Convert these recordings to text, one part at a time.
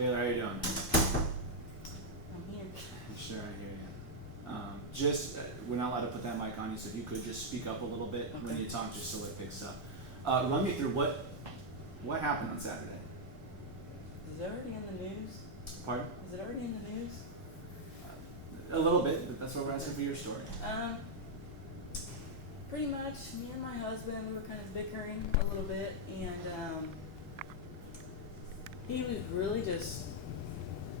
Taylor, how you doing? I'm here. Sure, I hear you. We're not allowed to put that mic on you, so if you could just speak up a little bit when you talk, just so it picks up. Run me through what happened on Saturday. Is it already in the news? Pardon? Is it already in the news? A little bit, but that's what we're asking for your story. Pretty much, me and my husband, we were kind of bickering a little bit, and he was really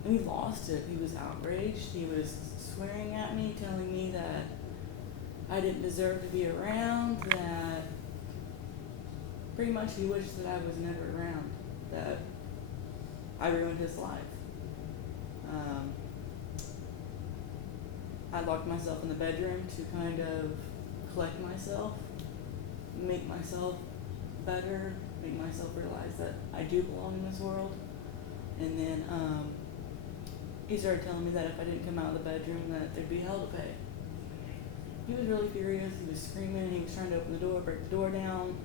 he lost it. He was outraged. He was swearing at me, telling me that I didn't deserve to be around, that pretty much he wished that I was never around, that I ruined his life. I locked myself in the bedroom to kind of collect myself, make myself better, make myself realize that I do belong in this world. And then he started telling me that if I didn't come out of the bedroom that there'd be hell to pay. He was really furious. He was screaming. He was trying to open the door, break the door down.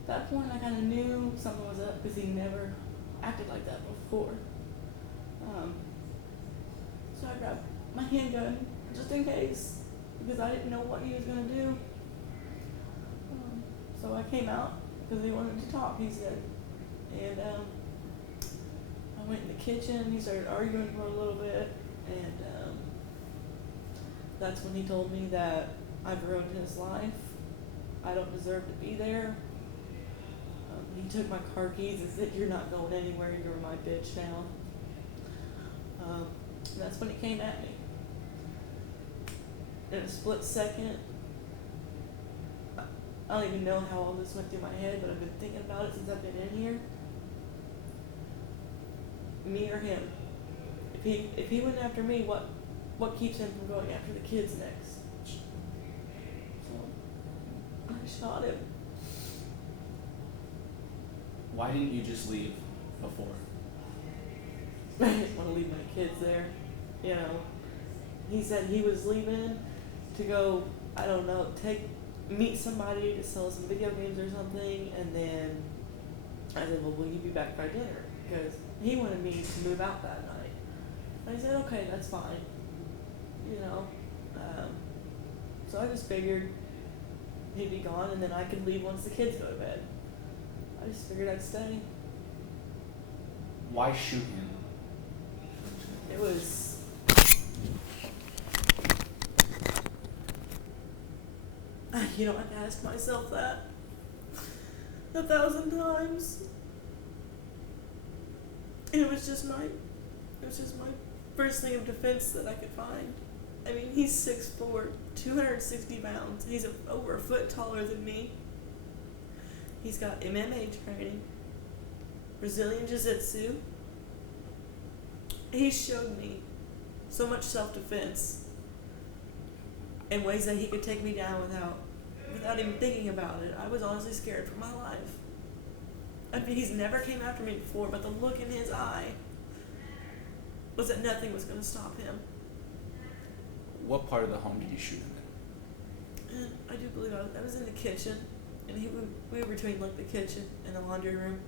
At that point I kind of knew something was up because he never acted like that before. So I grabbed my handgun just in case, because I didn't know what he was going to do. So I came out because he wanted to talk, he said. And I went in the kitchen. He started arguing for a little bit, and that's when he told me that I've ruined his life. I don't deserve to be there. He took my car keys and said, "You're not going anywhere. You're my bitch now." That's when he came at me. In a split second, I don't even know how all this went through my head, but I've been thinking about it since I've been in here. Me or him. If he went after me, what keeps him from going after the kids next? So I shot him. Why didn't you just leave before? I just want to leave my kids there. You know, he said he was leaving to go, I don't know, meet somebody to sell some video games or something, and then I said, "Well, will you be back by dinner?" Because he wanted me to move out that night. And I said, "Okay, that's fine." You know, so I just figured he'd be gone, and then I could leave once the kids go to bed. I just figured I'd stay. Why shoot him? It was... You know, I've asked myself that 1,000 times. And it was just my first thing of defense that I could find. I mean, he's 6'4", 260 pounds. He's over a foot taller than me. He's got MMA training, Brazilian Jiu-Jitsu. He showed me so much self-defense in ways that he could take me down without even thinking about it. I was honestly scared for my life. I mean, he's never came after me before, but the look in his eye was that nothing was going to stop him. What part of the home did you shoot him in? And I do believe I was in the kitchen, and we were between like the kitchen and the laundry room.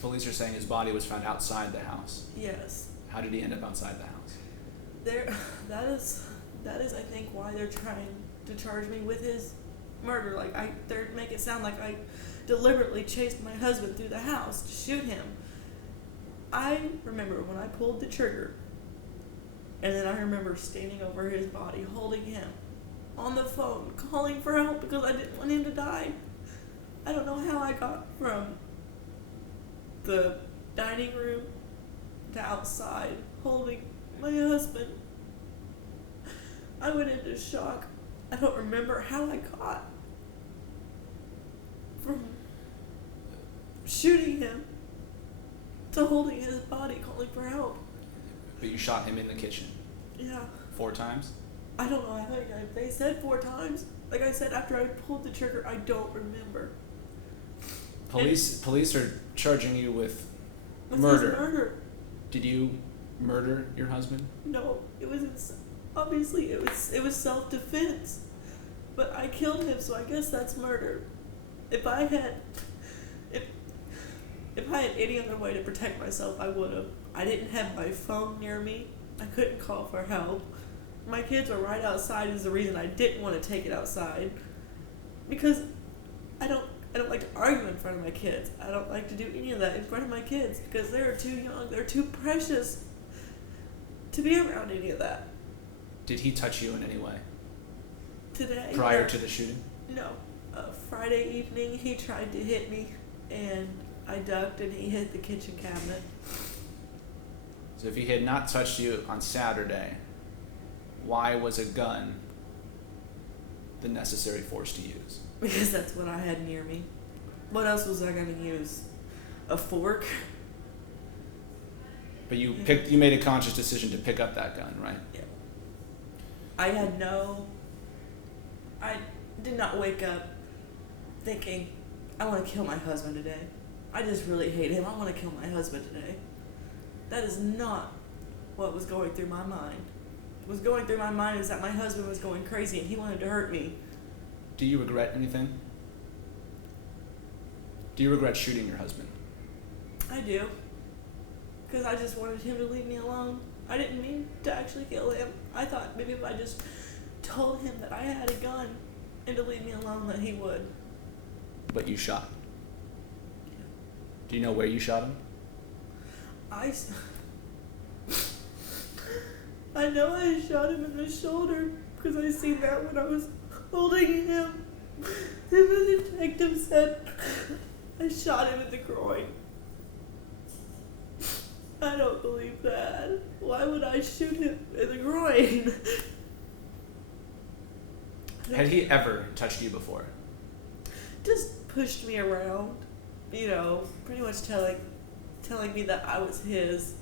Police are saying his body was found outside the house. Yes. How did he end up outside the house? That is I think why they're trying to charge me with his murder. Like they make it sound like I deliberately chased my husband through the house to shoot him. I remember when I pulled the trigger, and then I remember standing over his body, holding him on the phone, calling for help because I didn't want him to die. I don't know how I got from the dining room to outside holding my husband. I went into shock. I don't remember how I got from shooting him to holding his body, calling for help. But you shot him in the kitchen? Yeah. 4 times? I don't know. They said 4 times. Like I said, after I pulled the trigger, I don't remember. Police are charging you with murder. Did you murder your husband? No, obviously it was self-defense. But I killed him, so I guess that's murder. If I if I had any other way to protect myself, I would have. I didn't have my phone near me. I couldn't call for help. My kids were right outside is the reason I didn't want to take it outside. Because I don't like to argue in front of my kids. I don't like to do any of that in front of my kids because they're too young. They're too precious to be around any of that. Did he touch you in any way? Today? Prior to the shooting? No. Friday evening, he tried to hit me, and I ducked, and he hit the kitchen cabinet. So if he had not touched you on Saturday, why was a gun the necessary force to use? Because that's what I had near me. What else was I going to use? A fork? But you made a conscious decision to pick up that gun, right? Yeah. I did not wake up thinking, I want to kill my husband today. I just really hate him. I want to kill my husband today. That is not what was going through my mind. What was going through my mind is that my husband was going crazy and he wanted to hurt me. Do you regret anything? Do you regret shooting your husband? I do. Because I just wanted him to leave me alone. I didn't mean to actually kill him. I thought maybe if I just told him that I had a gun and to leave me alone that he would. But you shot. Do you know where you shot him? I know I shot him in the shoulder because I seen that when I was holding him. And the detective said I shot him in the groin. I don't believe that. Why would I shoot him in the groin? Had he ever touched you before? Just pushed me around, pretty much telling me that I was his,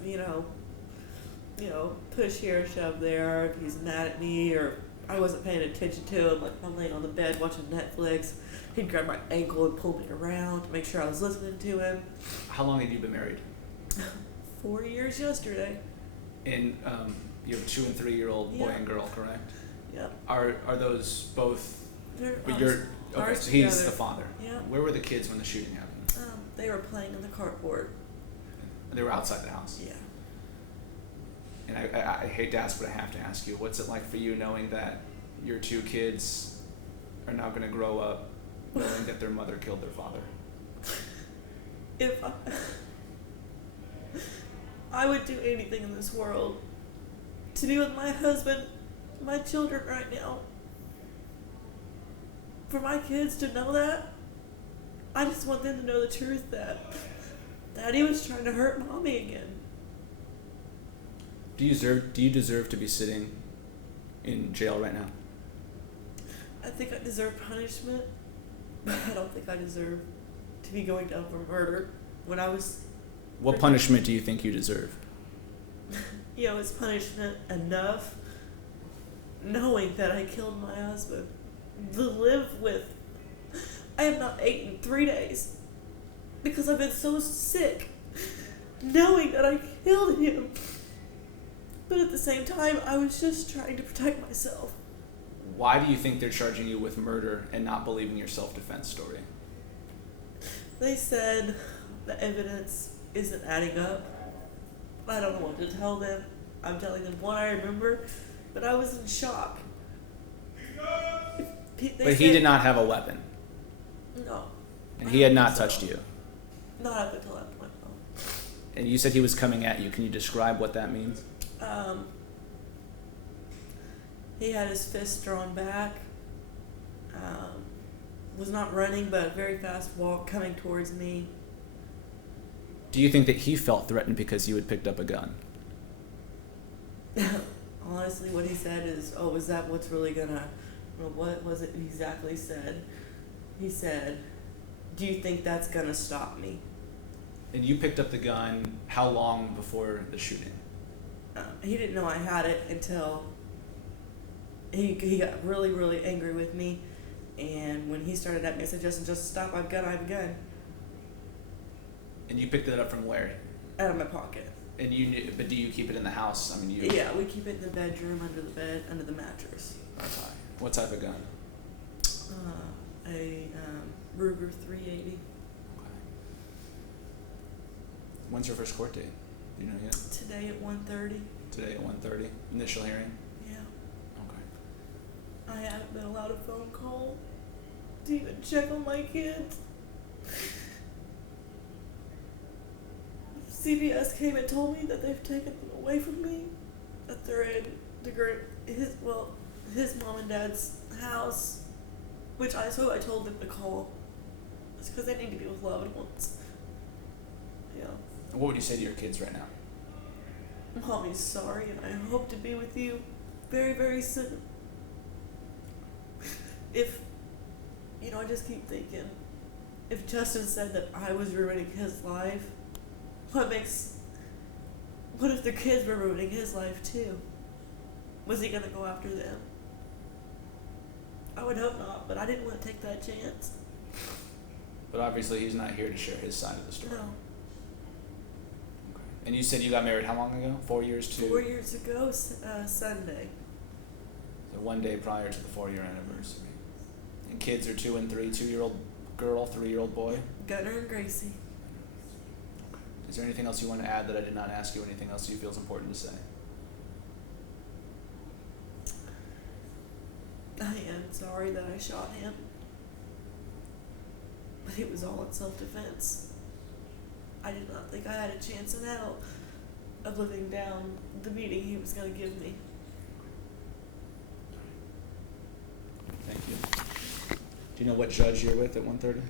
push here, shove there, if he's mad at me or I wasn't paying attention to him, like I'm laying on the bed watching Netflix, he'd grab my ankle and pull me around to make sure I was listening to him. How long have you been married? 4 years yesterday. And you have a 2 and 3 year old boy and girl, correct? Yep. Are those both? They're Okay, so he's together. the father. Yeah. Where were the kids when the shooting happened? They were playing in the carport. They were outside the house. Yeah. And I hate to ask, but I have to ask you, what's it like for you knowing that your 2 kids are now going to grow up knowing that their mother killed their father? If I would do anything in this world to be with my husband, my children right now. For my kids to know that, I just want them to know the truth that Daddy was trying to hurt Mommy again. Do you deserve to be sitting in jail right now? I think I deserve punishment, but I don't think I deserve to be going down for murder. What punishment do you think you deserve? Is punishment enough knowing that I killed my husband? To live with. I have not eaten in 3 days because I've been so sick knowing that I killed him. But at the same time, I was just trying to protect myself. Why do you think they're charging you with murder and not believing your self-defense story? They said the evidence isn't adding up. I don't know what to tell them. I'm telling them what I remember, but I was in shock. But he did not have a weapon. No. And he had not touched you. Not up until that point, no. And you said he was coming at you. Can you describe what that means? He had his fist drawn back. Was not running, but a very fast walk coming towards me. Do you think that he felt threatened because you had picked up a gun? Honestly, what he said is, is that what's really gonna... What was it he exactly said? He said, do you think that's gonna stop me? And you picked up the gun how long before the shooting? He didn't know I had it until he got really, really angry with me. And when he started at me, I said, Justin, stop, I have a gun. And you picked it up from where? Out of my pocket. And you knew, but do you keep it in the house? I mean, Yeah, we keep it in the bedroom, under the bed, under the mattress. Okay. What type of gun? A Ruger 380. Okay. When's your first court date? Do you know yet? Today at 1:30. Today at 1:30. Initial hearing? Yeah. Okay. I haven't been allowed a phone call to even check on my kids. CVS came and told me that they've taken them away from me, that they're in his mom and dad's house, which I told them to call. It's because they need to be with loved ones. Yeah. What would you say to your kids right now? Mommy's sorry, and I hope to be with you very, very soon. I just keep thinking, if Justin said that I was ruining his life, what if the kids were ruining his life too? Was he gonna go after them? I would hope not, but I didn't want to take that chance. But obviously he's not here to share his side of the story. No. Okay. And you said you got married how long ago? 4 years too? 4 years ago, Sunday. So 1 day prior to the 4-year anniversary. And kids are 2 and 3, 2-year-old girl, 3-year-old boy? Gunnar and Gracie. Okay. Is there anything else you want to add that I did not ask you? Anything else you feel is important to say? I am sorry that I shot him. But it was all in self-defense. I did not think I had a chance in hell of living down the beating he was going to give me. Thank you. Do you know what judge you're with at 1:30?